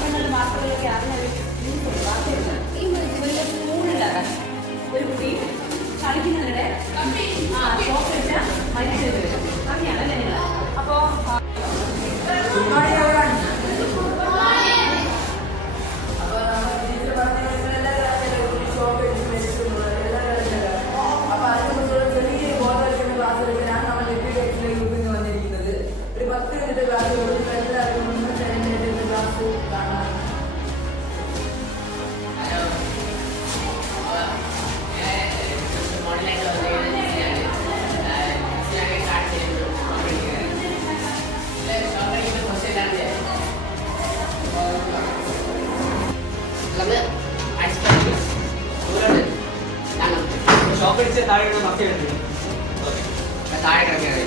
പന്ത്രണ്ട് മാസങ്ങളിലൊക്കെ അറിഞ്ഞൊരു ഈ വലിയ സ്കൂളിലാണ് ഒരു കുട്ടി കളിക്കുന്നതിനിടെ ഷോക്ക് വെച്ച മരിച്ചത് വരും. അങ്ങനെയാണല്ലേ നിങ്ങൾ? അപ്പോൾ താഴെ കിടക്കുകയാണ്.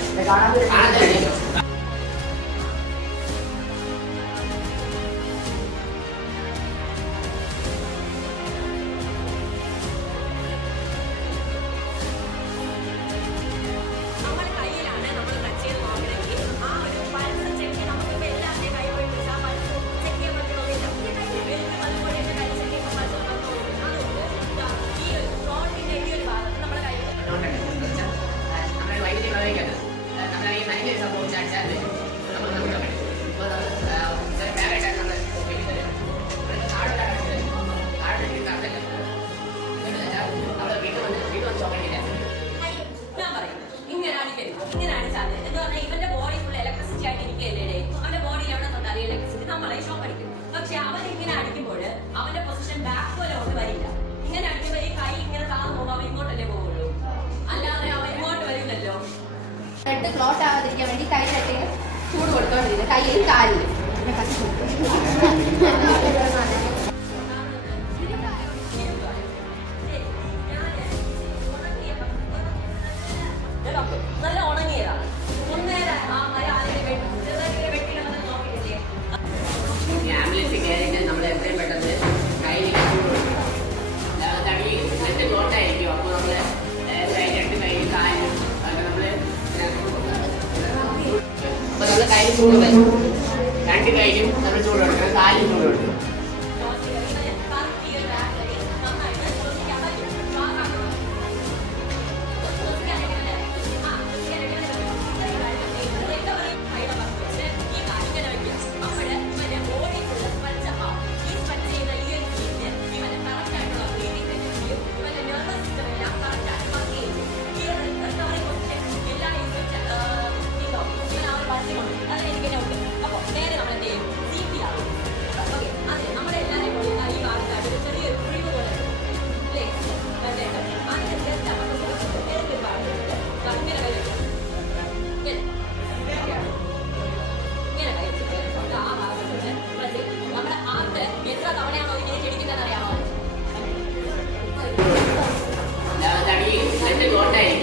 പക്ഷെ അവൻ ഇങ്ങനെ അടിക്കുമ്പോൾ അവന്റെ പൊസിഷൻ ബാക്ക് പോലെ കൊണ്ട് വരില്ല. ഇങ്ങനെ അടിക്കുമ്പോൾ ഈ കൈ ഇങ്ങനെ താന്നു പോകുമ്പോൾ അവൻ ഇങ്ങോട്ടല്ലേ പോകുള്ളൂ, അല്ലാതെ അവൻ ഇങ്ങോട്ട് വരില്ലല്ലോ. ബ്ലഡ് ക്ലോട്ട് ആവാതിരിക്കാൻ വേണ്ടി കൈയിലിട്ട് ചൂട് കൊടുത്തോണ്ടിരിക്കുന്നത് കയ്യിൽ കാലിൽ നല്ല ഉണങ്ങിയതാണ്. ഒന്നേരം ആ മരം ആദ്യം വെട്ടിയില്ല നോക്കിയിട്ടില്ലേ? ആംബുലൻസ് കയറിയിട്ട് നമ്മൾ എത്രയും പെട്ടെന്ന് കയ്യിൽ തടി രണ്ട് കോട്ടായിരിക്കും. അപ്പോൾ നമ്മൾ രണ്ട് കൈ കാലും നമ്മൾ കയ്യിൽ ചൂട് രണ്ട് കൈയിലും നമ്മൾ ചൂട് കൊടുക്കണം, കാലിലും ചൂട് കൊടുക്കണം. What